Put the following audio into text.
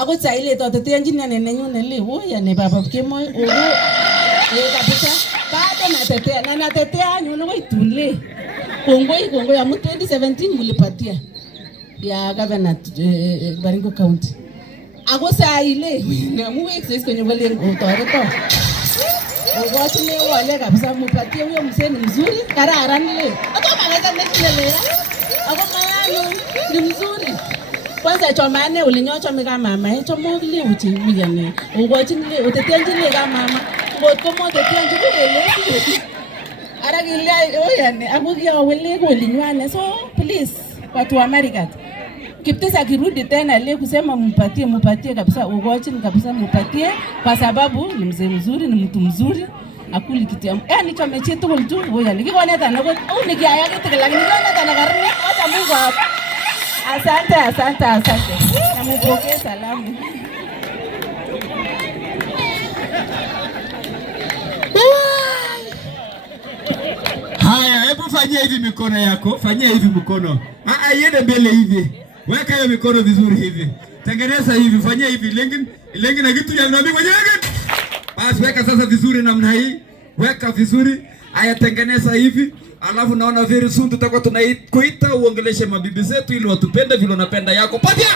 Ako saa ile totote engineer nenyune le oya ne baba kemoi ogo kabisa bado natetea anyone koitule kongoi amu 2017 mulipatia ya governor Baringo County. Ako saa ile namu exercise kwenye wale utoreto wachine wale kabisa mupatie huyo mzee ni mzuri kararan le kama anaweza nechele ako maana ni mzuri. Kwanza chomane ulinyocho mika mama hecho mogile uchi miyane ugochinile utetenjile kama mama ngotko motetenji kulele ara gile oyane akugia wele kulinywane. So please watu wa America Kiptesa kirudi tena ile kusema mupatie kabisa ugochin kabisa mupatie kwa sababu ni mzee mzuri ni mtu mzuri akuli kitiam yani chome chetu kultu oyane kikoneta na ko unikiaya kitikala nikoneta na karne acha Mungu hapa. Asante. Namupokea salamu. Haya, hebu fanyia hivi mikono yako. Fanyia hivi mkono. Iende mbele hivi. Weka hiyo mikono vizuri hivi. Tengeneza hivi, fanyia hivi. Lengi na kitu ya nami kwenye lengi. Basi weka sasa vizuri namna hii. Weka vizuri. Haya, tengeneza hivi. Alafu naona very soon tutakuwa tunaikuita uongeleshe mabibi zetu ili watupende vile unapenda yako. Patia!